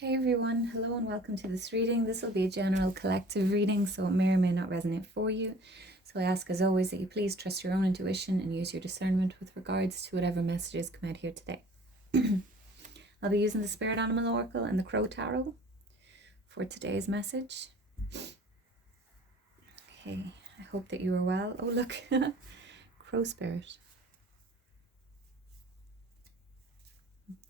Hey everyone, hello and welcome to this reading. This will be a general collective reading, so it may or may not resonate for you. So I ask as always that you please trust your own intuition and use your discernment with regards to whatever messages come out here today. I'll be using the Spirit Animal Oracle and the Crow Tarot for today's message. Okay, I hope that you are well. Oh look, Crow Spirit.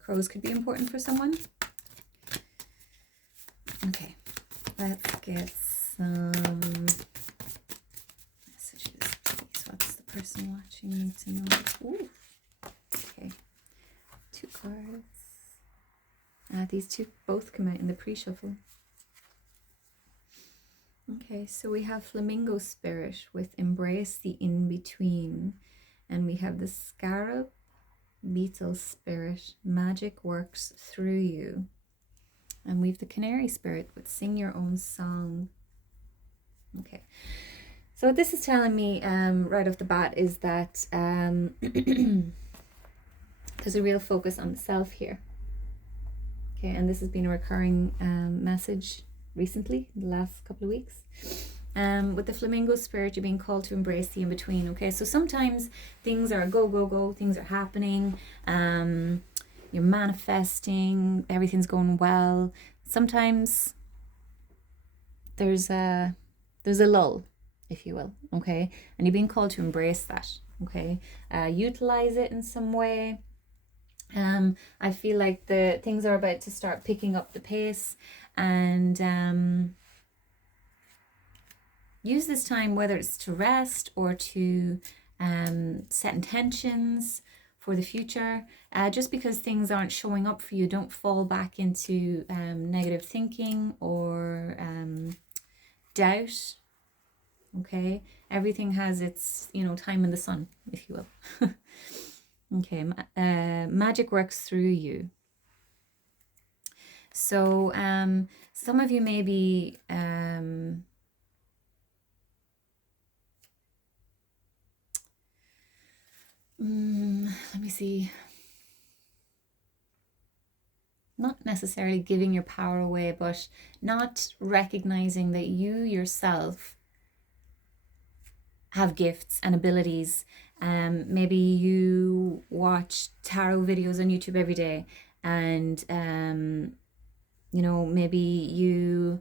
Crows could be important for someone. Okay, let's get some messages, please. What's the person watching need to know? Ooh. Okay, 2 cards. These two both come out in the pre-shuffle. Okay, so we have Flamingo Spirit with Embrace the In-Between. And we have the Scarab Beetle Spirit, Magic Works Through You. And we have the Canary Spirit with Sing Your Own Song. Okay, so what this is telling me right off the bat is that there's a real focus on the self here. Okay, and this has been a recurring message recently, in the last couple of weeks. With the Flamingo Spirit, you're being called to embrace the in-between. Okay, so sometimes things are go, go, go, things are happening. You're manifesting, everything's going well. Sometimes there's a lull, if you will, okay? And you're being called to embrace that, okay? Utilize it in some way. I feel like the things are about to start picking up the pace, and use this time, whether it's to rest or to set intentions for the future. Just because things aren't showing up for you, don't fall back into negative thinking or doubt. Okay, everything has its time in the sun, if you will. Okay, magic works through you. So some of you may be let me see, not necessarily giving your power away, but not recognizing that you yourself have gifts and abilities. Maybe you watch tarot videos on YouTube every day, and maybe you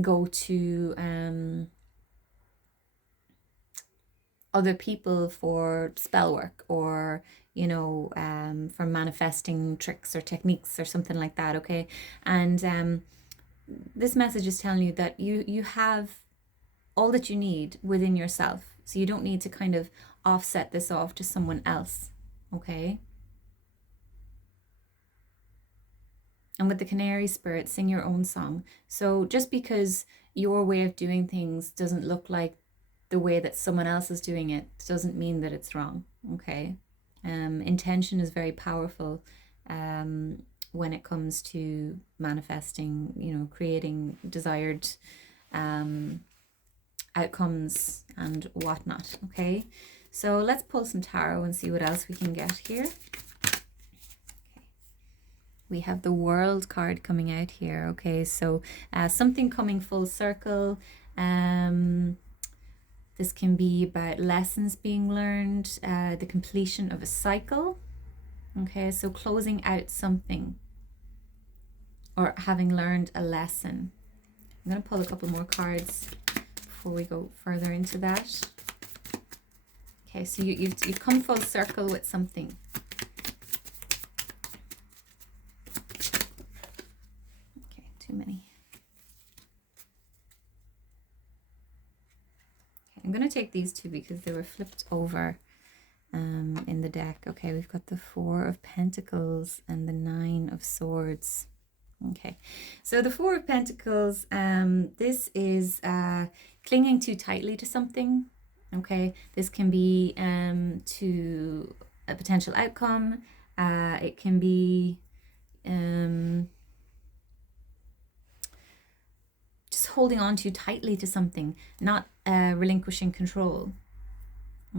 go to other people for spell work, or for manifesting tricks or techniques or something like that. Okay, and this message is telling you that you have all that you need within yourself, so you don't need to kind of offset this off to someone else. Okay. And with the Canary Spirit, sing your own song. So just because your way of doing things doesn't look like the way that someone else is doing it doesn't mean that it's wrong. Okay. Intention is very powerful when it comes to manifesting, creating desired outcomes and whatnot. Okay, so let's pull some tarot and see what else we can get here. We have the World card coming out here. Okay, so something coming full circle. This can be about lessons being learned, the completion of a cycle. Okay, so closing out something or having learned a lesson. I'm going to pull a couple more cards before we go further into that. Okay, so you've come full circle with something. Okay, too many. Okay, I'm going to take these two because they were flipped over in the deck. Okay, we've got the 4 of Pentacles and the 9 of Swords. Okay, so the 4 of Pentacles, this is clinging too tightly to something. Okay, this can be to a potential outcome. It can be just holding on too tightly to something, not relinquishing control.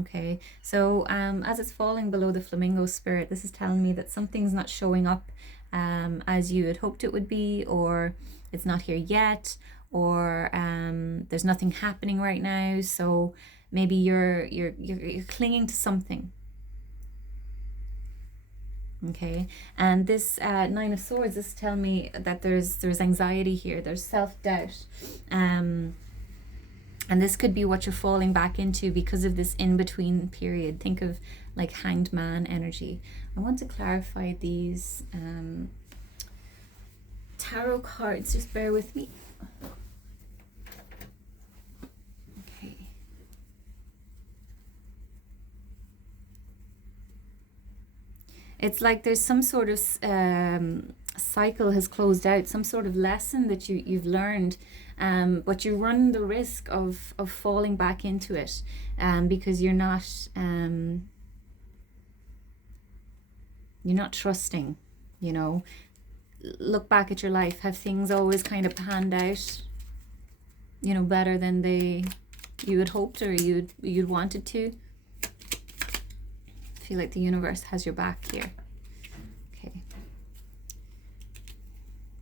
Okay, so as it's falling below the flamingo spirit, this is telling me that something's not showing up as you had hoped it would be, or it's not here yet, or there's nothing happening right now. So maybe you're clinging to something. Okay, and this Nine of Swords is telling me that there's anxiety here, there's self-doubt, and this could be what you're falling back into because of this in-between period. Think of like Hanged Man energy. I want to clarify these tarot cards, just bear with me. Okay. It's like there's some sort of cycle has closed out, some sort of lesson that you've learned, but you run the risk of falling back into it because you're not trusting, you know. Look back at your life. Have things always kind of panned out, you know, better than you had hoped or you'd wanted to? I feel like the universe has your back here. Okay.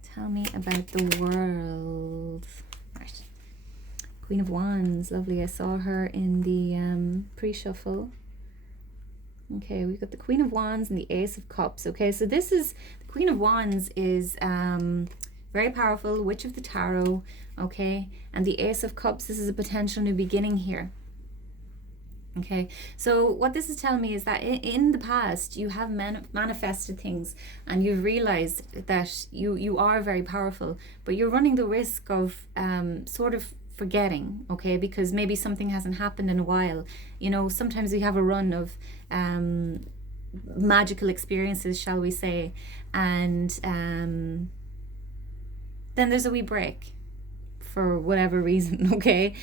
Tell me about the world. Right. Queen of Wands, lovely. I saw her in the pre-shuffle. Okay, we've got the Queen of Wands and the Ace of Cups. Okay, so this is, the Queen of Wands is very powerful, Witch of the Tarot, okay? And the Ace of Cups, this is a potential new beginning here. Okay, so what this is telling me is that in the past you have manifested things and you've realized that you are very powerful, but you're running the risk of sort of forgetting, okay, because maybe something hasn't happened in a while. You know, sometimes we have a run of magical experiences, shall we say, and then there's a wee break for whatever reason, okay?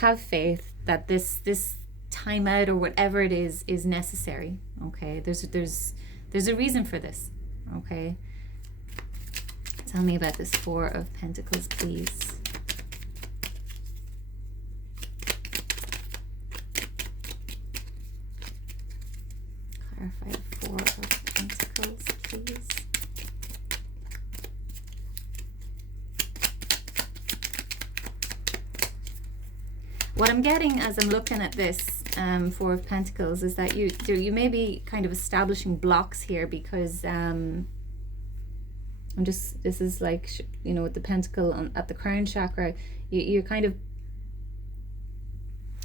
Have faith that this time out or whatever it is necessary, okay? There's a reason for this, okay? Tell me about this Four of Pentacles, please. Clarify the Four of Pentacles, please. What I'm getting as I'm looking at this Four of Pentacles is that you may be kind of establishing blocks here because this is like, you know, with the pentacle at the crown chakra, you're kind of,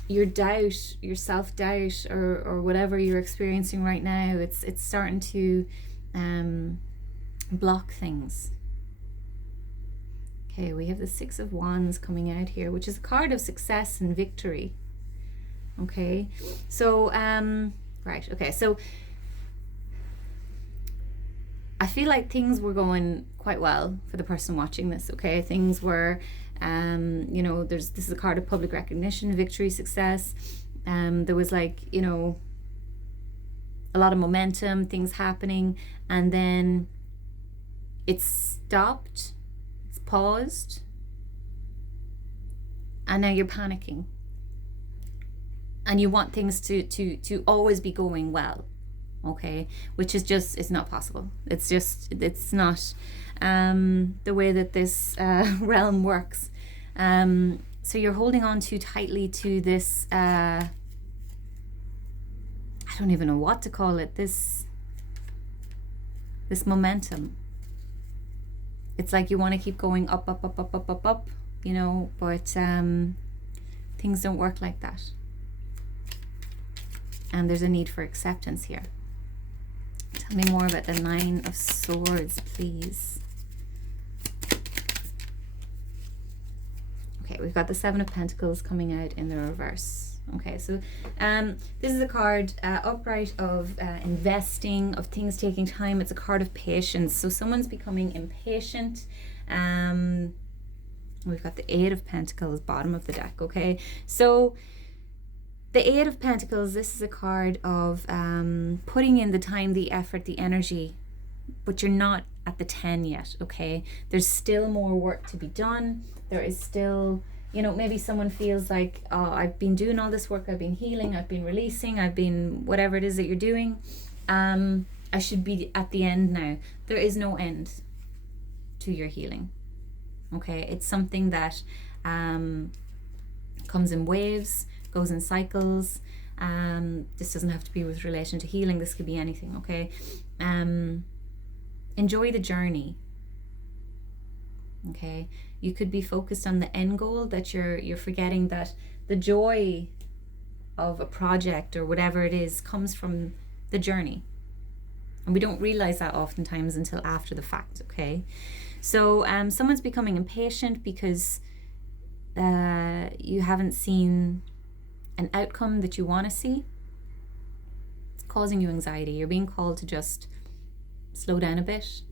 your doubt, your self-doubt, or whatever you're experiencing right now, it's starting to block things. Okay, we have the Six of Wands coming out here, which is a card of success and victory. Okay, so right, okay, so I feel like things were going quite well for the person watching this, okay? Things were, you know, this is a card of public recognition, victory, success. There was like, you know, a lot of momentum, things happening, and then it stopped, it's paused, and now you're panicking. And you want things to always be going well. Okay, which is just, it's not possible. It's just, it's not the way that this realm works. So you're holding on too tightly to this, I don't even know what to call it, this momentum. It's like you want to keep going up, up, up, up, up, up, up, you know, but things don't work like that. And there's a need for acceptance here. Tell me more about the Nine of Swords, please. Okay, we've got the Seven of Pentacles coming out in the reverse. Okay, so this is a card upright of investing, of things taking time. It's a card of patience. So someone's becoming impatient. We've got the Eight of Pentacles, bottom of the deck, okay? So the Eight of Pentacles, this is a card of putting in the time, the effort, the energy, but you're not at the 10 yet, okay? There's still more work to be done. There is still, you know, maybe someone feels like, oh, I've been doing all this work, I've been healing, I've been releasing, I've been whatever it is that you're doing, I should be at the end now. There is no end to your healing. Okay, it's something that comes in waves, goes in cycles. This doesn't have to be with relation to healing. This could be anything. Okay, enjoy the journey. Okay, you could be focused on the end goal, that you're forgetting that the joy of a project or whatever it is comes from the journey, and we don't realize that oftentimes until after the fact. Okay, so someone's becoming impatient because you haven't seen an outcome that you want to see. It's causing you anxiety. You're being called to just slow down a bit.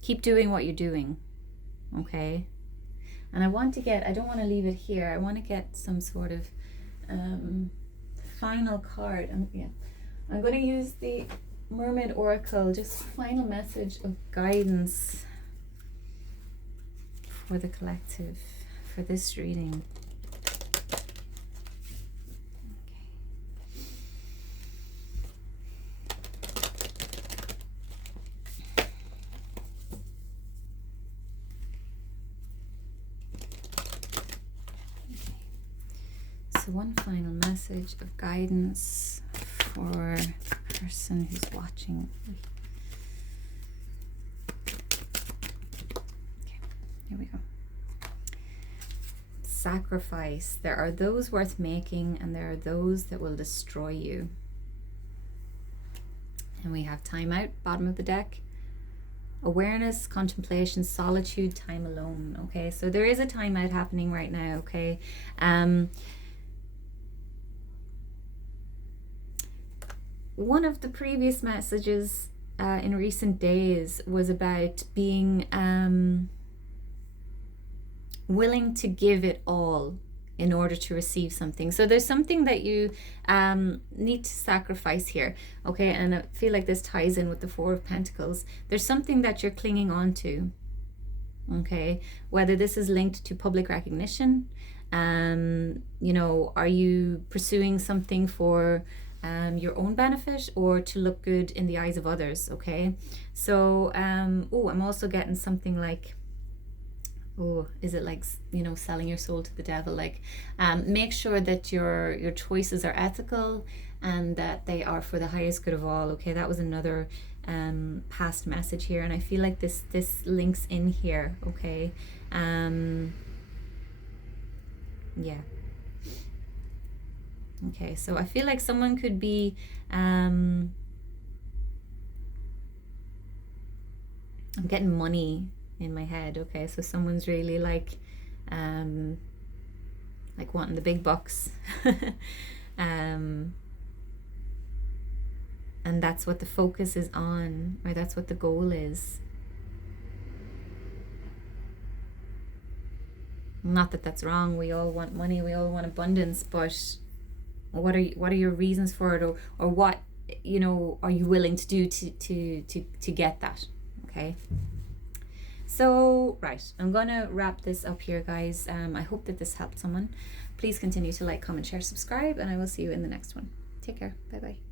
Keep doing what you're doing. Okay, and I don't want to leave it here. I want to get some sort of final card. I'm going to use the Mermaid Oracle, just final message of guidance for the collective for this reading. So one final message of guidance for the person who's watching. Okay, here we go. Sacrifice. There are those worth making, and there are those that will destroy you. And we have time out, bottom of the deck. Awareness, contemplation, solitude, time alone. Okay, so there is a time out happening right now. Okay, one of the previous messages in recent days was about being willing to give it all in order to receive something. So there's something that you need to sacrifice here. Okay, and I feel like this ties in with the Four of Pentacles. There's something that you're clinging on to. Okay, whether this is linked to public recognition, you know, are you pursuing something for your own benefit or to look good in the eyes of others? Okay, so I'm also getting something like, is it like, you know, selling your soul to the devil? Like, make sure that your choices are ethical and that they are for the highest good of all. Okay, that was another past message here, and I feel like this links in here. Okay, yeah. Okay, so I feel like someone could be I'm getting money in my head. Okay, so someone's really like wanting the big bucks. And that's what the focus is on, or that's what the goal is. Not that that's wrong. We all want money, we all want abundance, but what are your reasons for it, or what, you know, are you willing to do to get that? Okay, so right, I'm gonna wrap this up here, guys. I hope that this helped someone. Please continue to like, comment, share, subscribe, and I will see you in the next one. Take care. Bye bye.